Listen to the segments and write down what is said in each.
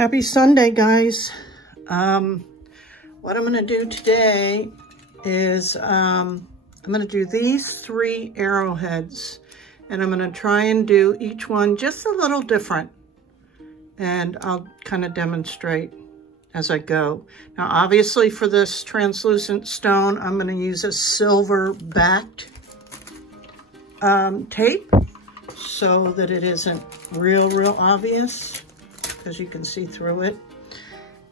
Happy Sunday, guys. What I'm going to do today is I'm going to do these 3 arrowheads, and I'm going to try and do each one just a little different, and I'll kind of demonstrate as I go. Now, obviously for this translucent stone, I'm going to use a silver backed tape so that it isn't real obvious, because you can see through it.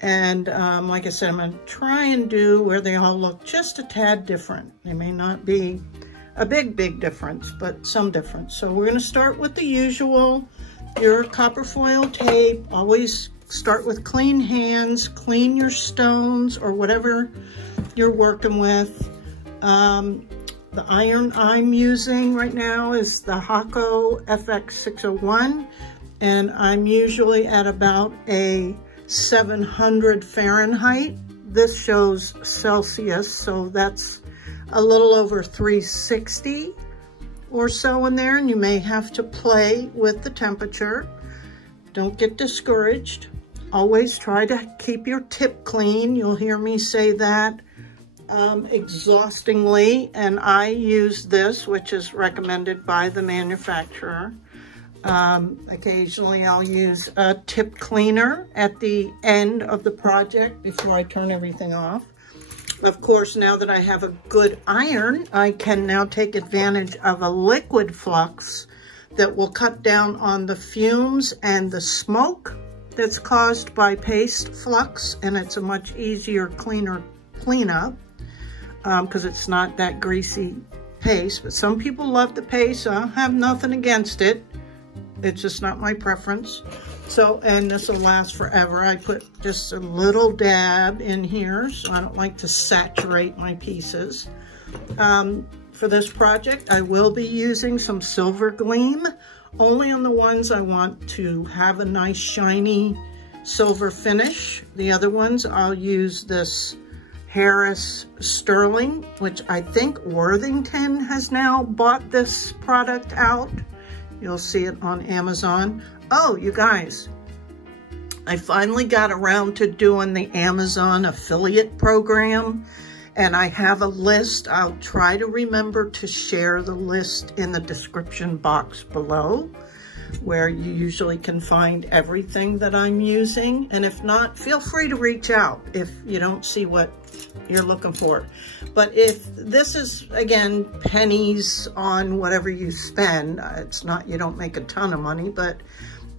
And like I said, I'm going to try and do where they all look just a tad different. They may not be a big difference, but some difference. So we're going to start with the usual, your copper foil tape. Always start with clean hands, clean your stones or whatever you're working with. The iron I'm using right now is the Hakko FX601. And I'm usually at about a 700 Fahrenheit. This shows Celsius, so that's a little over 360 or so in there, and you may have to play with the temperature. Don't get discouraged. Always try to keep your tip clean. You'll hear me say that exhaustingly, and I use this, which is recommended by the manufacturer. Occasionally I'll use a tip cleaner at the end of the project before I turn everything off. Of course, now that I have a good iron, I can now take advantage of a liquid flux that will cut down on the fumes and the smoke that's caused by paste flux, and it's a much easier, cleaner cleanup because it's not that greasy paste. But some people love the paste, so I have nothing against it. It's just not my preference. So, and this will last forever. I put just a little dab in here, so I don't like to saturate my pieces. For this project, I will be using some silver gleam, only on the ones I want to have a nice shiny silver finish. The other ones, I'll use this Harris Sterling, which I think Worthington has now bought this product out. You'll see it on Amazon. Oh, you guys, I finally got around to doing the Amazon affiliate program, and I have a list. I'll try to remember to share the list in the description box below, where you usually can find everything that I'm using. And if not, feel free to reach out if you don't see what you're looking for. But if this is, again, pennies on whatever you spend, it's not, you don't make a ton of money, but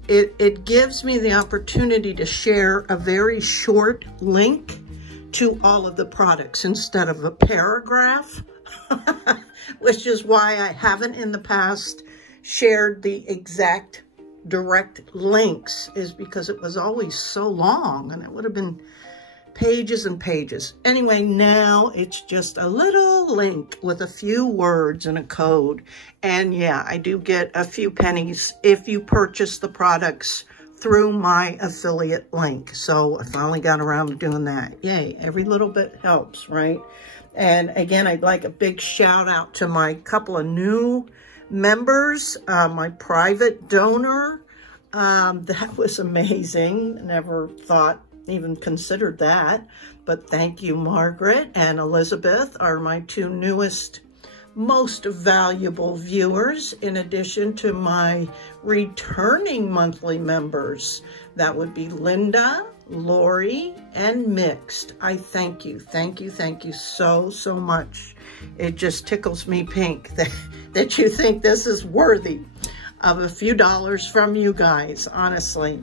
it gives me the opportunity to share a very short link to all of the products instead of a paragraph, which is why I haven't in the past shared the exact direct links, is because it was always so long and it would have been pages and pages. Anyway, now it's just a little link with a few words and a code. And yeah, I do get a few pennies if you purchase the products through my affiliate link. So I finally got around to doing that. Yay, every little bit helps, right? And again, I'd like a big shout out to my couple of new members, my private donor. That was amazing. Never thought, even considered that, but thank you. Margaret and Elizabeth are my 2 newest, most valuable viewers, in addition to my returning monthly members. That would be Linda, Lori, and Mixed. I thank you so much. It just tickles me pink that you think this is worthy of a few dollars from you guys, honestly.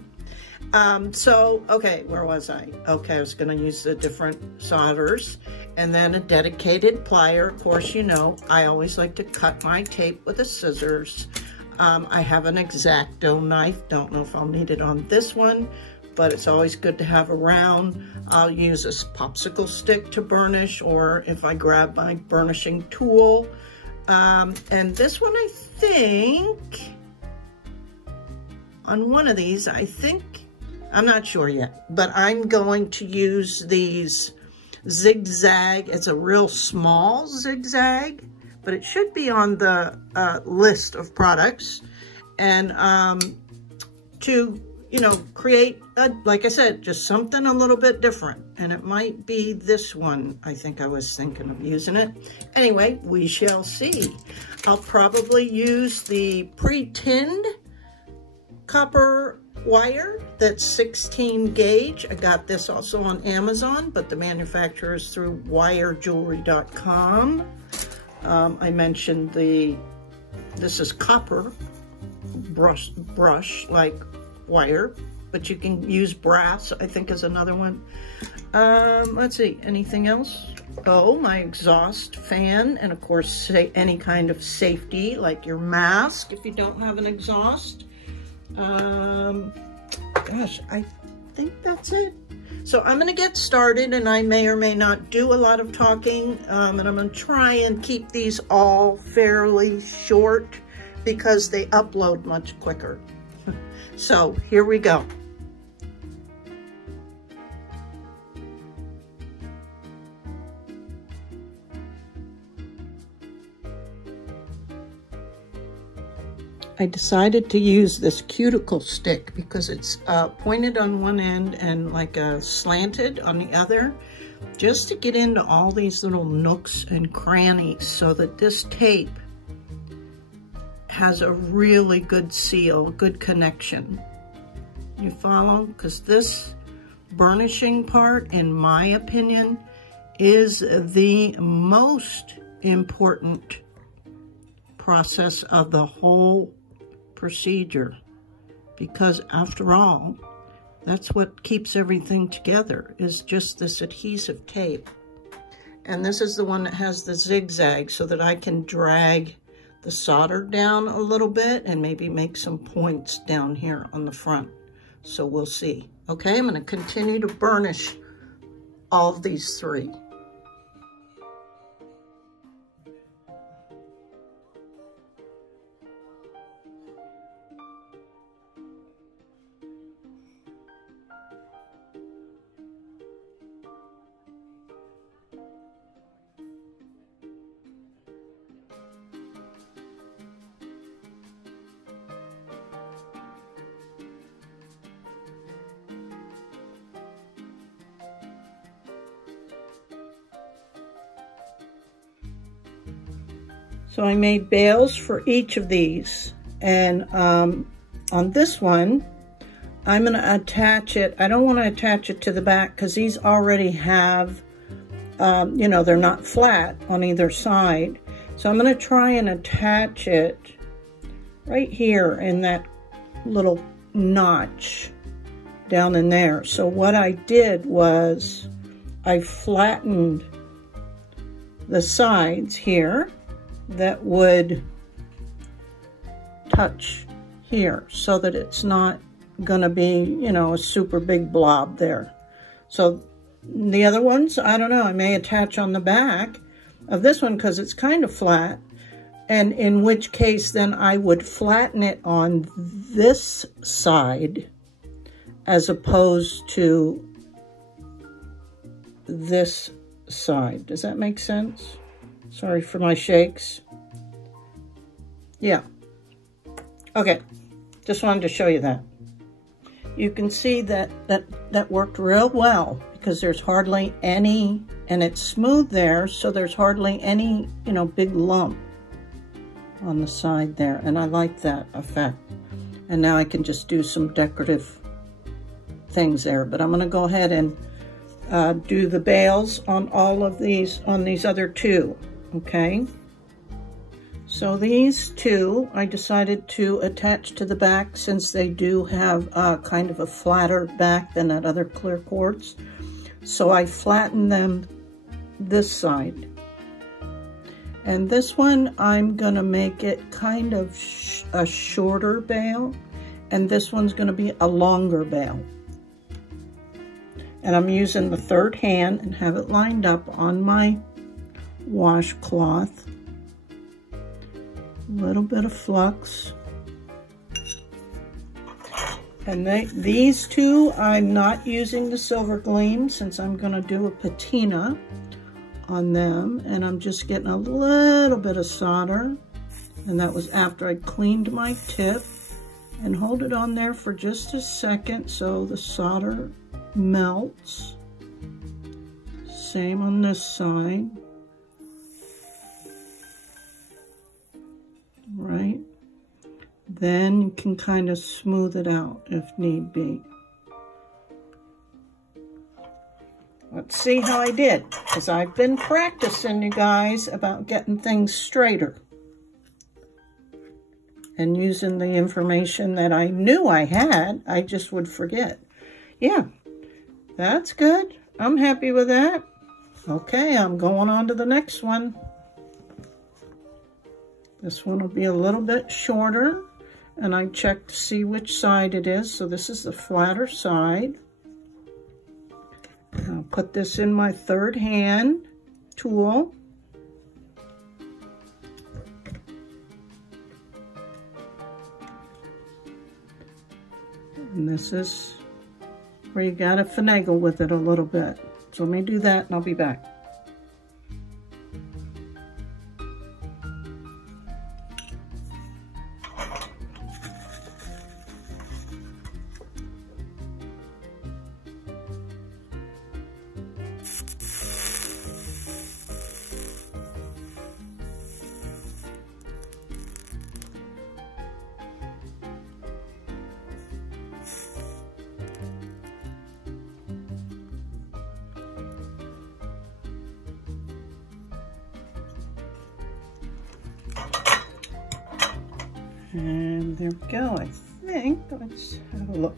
So, okay, where was I? Okay, I was going to use the different solders and then a dedicated plier. Of course, you know, I always like to cut my tape with the scissors. I have an Exacto knife. Don't know if I'll need it on this one, but it's always good to have around. I'll use a popsicle stick to burnish, or if I grab my burnishing tool. And this one, I think, on one of these, I'm not sure yet, but I'm going to use these zigzag. It's a real small zigzag, but it should be on the list of products. And to you know, create, like I said, just something a little bit different. And it might be this one. I think I was thinking of using it. Anyway, we shall see. I'll probably use the pre-tinned copper wire that's 16 gauge. I got this also on Amazon, but the manufacturer is through wirejewelry.com. I mentioned this is copper brush like wire, but you can use brass, I think, is another one. Let's see, anything else? Oh, my exhaust fan, and of course any kind of safety like your mask if you don't have an exhaust. Gosh, I think that's it. So I'm going to get started, and I may or may not do a lot of talking, and I'm going to try and keep these all fairly short because they upload much quicker. So here we go. I decided to use this cuticle stick because it's pointed on one end and like slanted on the other, just to get into all these little nooks and crannies so that this tape has a really good seal, good connection. You follow? Because this burnishing part, in my opinion, is the most important process of the whole procedure, because after all, that's what keeps everything together, is just this adhesive tape. And this is the one that has the zigzag so that I can drag the solder down a little bit and maybe make some points down here on the front. So we'll see. Okay, I'm going to continue to burnish all of these three. So I made bales for each of these, and on this one, I'm going to attach it. I don't want to attach it to the back because these already have, you know, they're not flat on either side. So I'm going to try and attach it right here in that little notch down in there. So what I did was I flattened the sides here that would touch here so that it's not gonna be, you know, a super big blob there. So the other ones, I don't know, I may attach on the back of this one because it's kind of flat, and in which case then I would flatten it on this side as opposed to this side. Does that make sense? Sorry for my shakes. Yeah. Okay. Just wanted to show you that. You can see that worked real well because there's hardly any, and it's smooth there, so there's hardly any, you know, big lump on the side there. And I like that effect. And now I can just do some decorative things there. But I'm going to go ahead and do the bales on all of these, on these other two. Okay, so these two I decided to attach to the back since they do have kind of a flatter back than that other clear quartz. So I flattened them this side. And this one I'm gonna make it kind of a shorter bale, and this one's gonna be a longer bale. And I'm using the third hand and have it lined up on my washcloth, a little bit of flux, and these two I'm not using the silver gleam since I'm going to do a patina on them, and I'm just getting a little bit of solder, and that was after I cleaned my tip. and hold it on there for just a second so the solder melts. Same on this side. Right? Then you can kind of smooth it out if need be. Let's see how I did, because I've been practicing, you guys, about getting things straighter and using the information that I knew I had, I just would forget. Yeah, that's good. I'm happy with that. Okay, I'm going on to the next one. This one will be a little bit shorter, and I check to see which side it is. So this is the flatter side. I'll put this in my third hand tool. And this is where you gotta finagle with it a little bit. So let me do that and I'll be back. And there we go, I think. Let's have a look.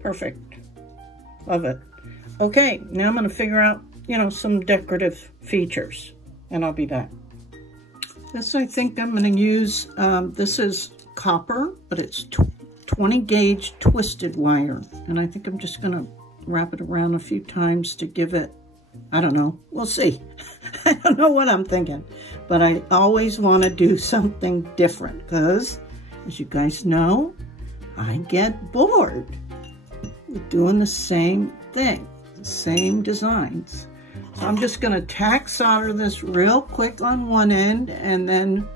Perfect. Love it. Okay, now I'm going to figure out, you know, some decorative features, and I'll be back. This I think I'm going to use, this is copper, but it's 20 gauge twisted wire. And I think I'm just going to wrap it around a few times to give it, I don't know, we'll see. I don't know what I'm thinking, but I always want to do something different because, as you guys know, I get bored with doing the same thing, the same designs. So I'm just going to tack solder this real quick on one end and then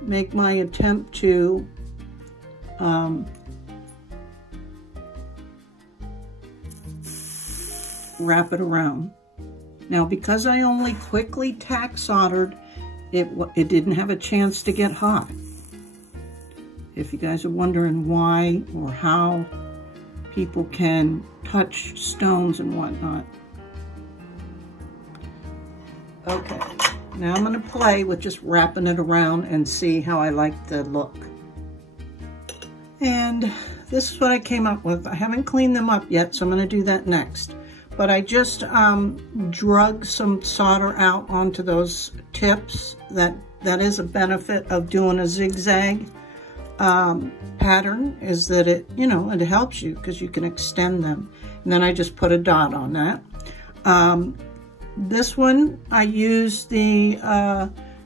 make my attempt to wrap it around. Now, because I only quickly tack soldered, it didn't have a chance to get hot. If you guys are wondering why or how people can touch stones and whatnot. Okay, now I'm going to play with just wrapping it around and see how I like the look. And this is what I came up with. I haven't cleaned them up yet, so I'm going to do that next. But I just drug some solder out onto those tips. That is a benefit of doing a zigzag pattern, is that it, you know, it helps you because you can extend them. And then I just put a dot on that. This one, I used the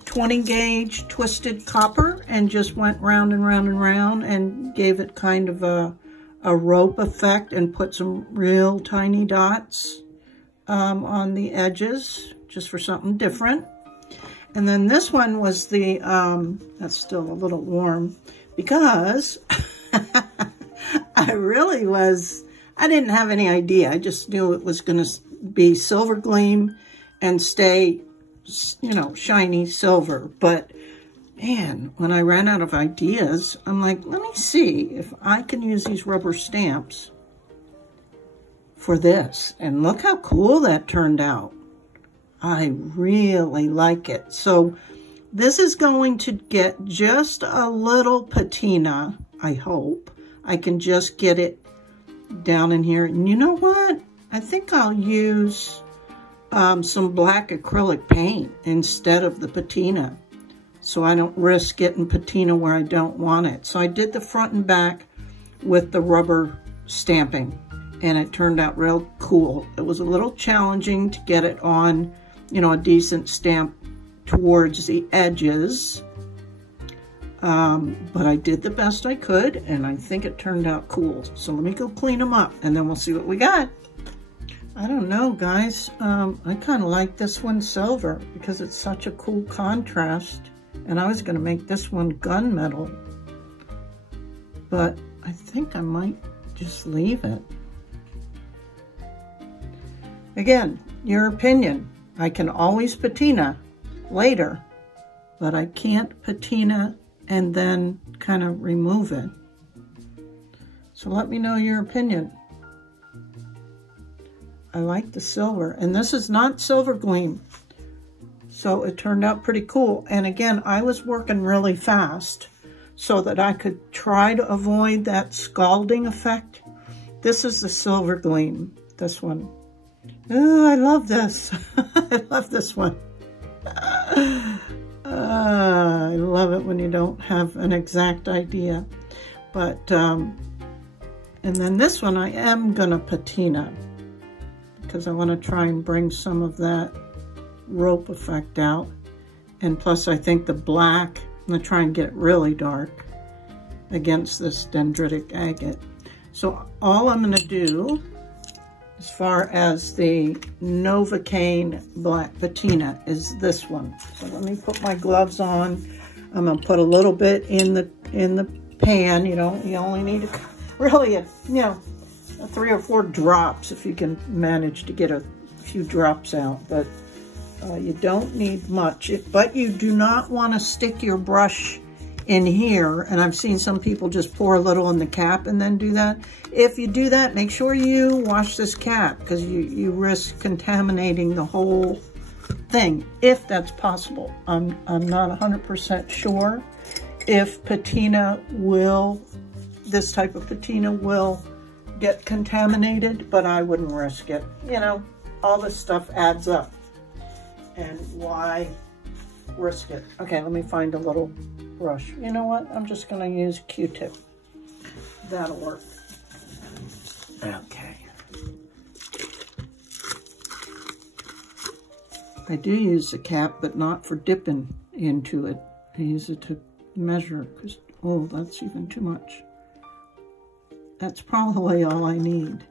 20 gauge twisted copper and just went round and round and round and gave it kind of a rope effect and put some real tiny dots on the edges just for something different. And then this one was the, that's still a little warm because I didn't have any idea. I just knew it was going to be silver gleam and stay, you know, shiny silver. But man, when I ran out of ideas, I'm like, let me see if I can use these rubber stamps for this. And look how cool that turned out. I really like it. So this is going to get just a little patina, I hope. I can just get it down in here. And you know what? I think I'll use some black acrylic paint instead of the patina, so I don't risk getting patina where I don't want it. So I did the front and back with the rubber stamping, and it turned out real cool. It was a little challenging to get it on, you know, a decent stamp towards the edges, but I did the best I could, and I think it turned out cool. So let me go clean them up, and then we'll see what we got. I don't know, guys. I kind of like this one silver because it's such a cool contrast. And I was going to make this one gunmetal, but I think I might just leave it. Again, your opinion. I can always patina later, but I can't patina and then kind of remove it. So let me know your opinion. I like the silver, and this is not silver gleam, so it turned out pretty cool. And again, I was working really fast so that I could try to avoid that scalding effect. This is the silver gleam, this one. Oh, I love this. I love this one. I love it when you don't have an exact idea. But, and then this one I am gonna patina because I want to try and bring some of that rope effect out. And plus I think the black, I'm gonna try and get it really dark against this dendritic agate. So all I'm gonna do as far as the Novocaine black patina is this one. So let me put my gloves on. I'm gonna put a little bit in the pan. You only need really a 3 or 4 drops if you can manage to get a few drops out, but you don't need much. But you do not want to stick your brush in here, and I've seen some people just pour a little in the cap and then do that. If you do that, make sure you wash this cap because you risk contaminating the whole thing, if that's possible. I'm not 100% sure if patina will, this type of patina will get contaminated, but I wouldn't risk it. All this stuff adds up, and why risk it? Okay, let me find a little brush. You know what? I'm just gonna use Q-tip. That'll work. Okay. I do use the cap, but not for dipping into it. I use it to measure, because, oh, that's even too much. That's probably all I need.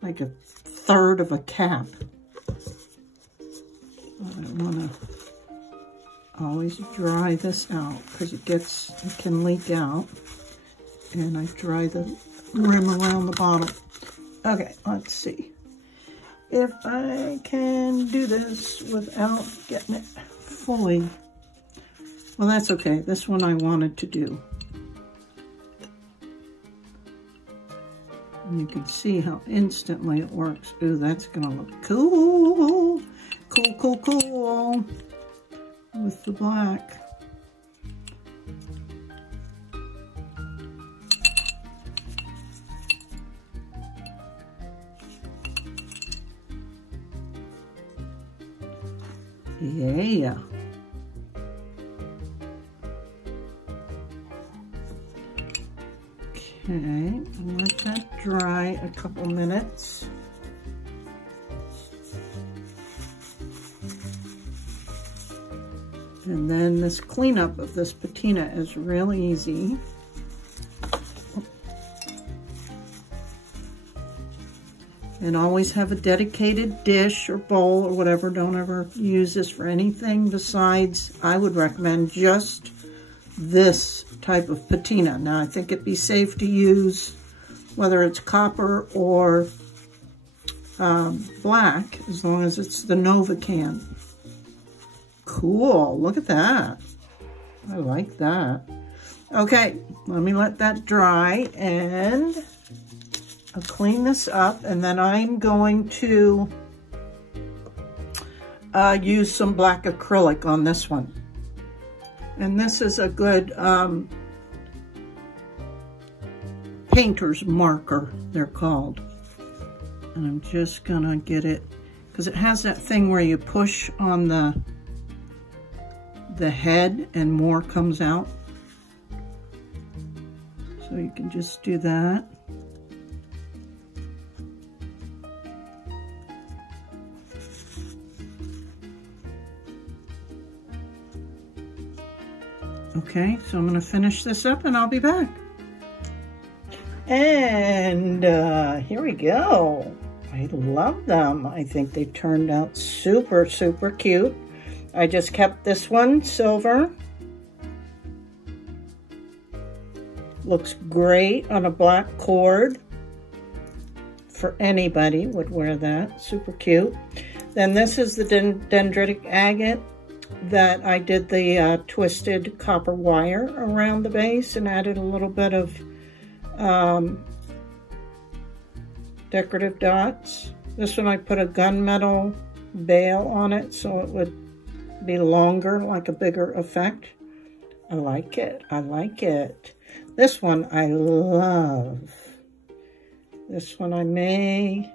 Like 1/3 of a cap. I want to always dry this out because it can leak out. And I dry the rim around the bottle. Okay, let's see if I can do this without getting it fully. Well, that's okay. This one I wanted to do. And you can see how instantly it works. Ooh, that's gonna look cool. Cool, cool, cool. With the black. Yeah. Okay, let that dry a couple minutes. And then this cleanup of this patina is really easy. And always have a dedicated dish or bowl or whatever. Don't ever use this for anything besides, I would recommend just this type of patina. Now, I think it'd be safe to use whether it's copper or black, as long as it's the Novocaine. Cool, look at that. I like that. Okay, let me let that dry, and I'll clean this up, and then I'm going to use some black acrylic on this one. And this is a good painter's marker, they're called. And I'm just gonna get it, because it has that thing where you push on the head and more comes out. So you can just do that. Okay, so I'm gonna finish this up and I'll be back. And here we go. I love them. I think they turned out super, super cute. I just kept this one silver. Looks great on a black cord. For anybody would wear that. Super cute. Then this is the dendritic agate that I did the twisted copper wire around the base and added a little bit of decorative dots. This one I put a gunmetal bale on it so it would be longer, like a bigger effect. I like it. I like it. This one I love. This one I may.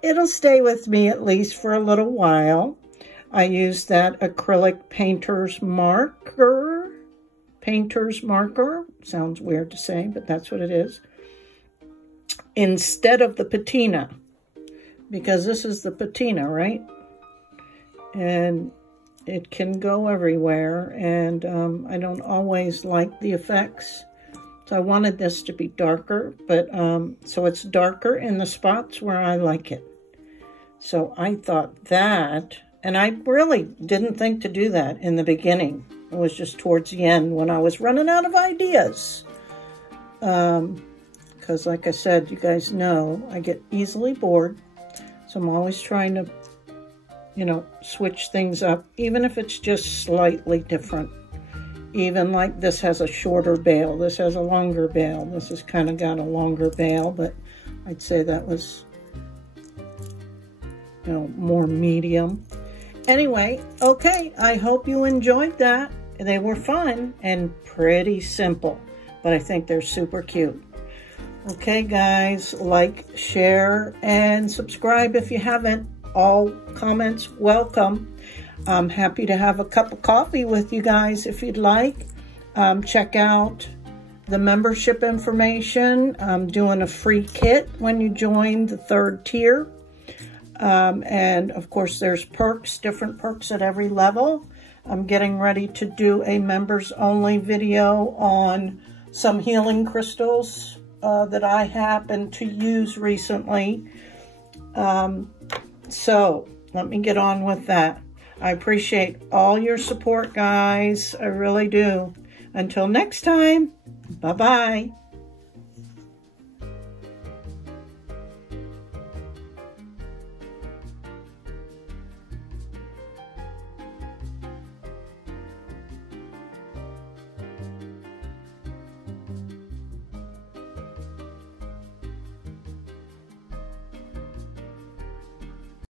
It'll stay with me at least for a little while. I used that acrylic painter's marker. Painter's marker. Sounds weird to say, but that's what it is. Instead of the patina. Because this is the patina, right? And it can go everywhere, and I don't always like the effects. So I wanted this to be darker, but so it's darker in the spots where I like it. So I thought that, and I really didn't think to do that in the beginning. It was just towards the end when I was running out of ideas. Because like I said, you guys know, I get easily bored. So I'm always trying to, you know, switch things up, even if it's just slightly different. Even like this has a shorter bale, this has a longer bale. This has kind of got a longer bale, but I'd say that was, you know, more medium. Anyway, okay, I hope you enjoyed that. They were fun and pretty simple, but I think they're super cute. Okay, guys, like, share, and subscribe if you haven't. All comments welcome. I'm happy to have a cup of coffee with you guys if you'd like. Check out the membership information. I'm doing a free kit when you join the 3rd tier. And of course there's perks, different perks at every level. I'm getting ready to do a members only video on some healing crystals that I happen to use recently. So let me get on with that. I appreciate all your support, guys. I really do. Until next time, bye-bye.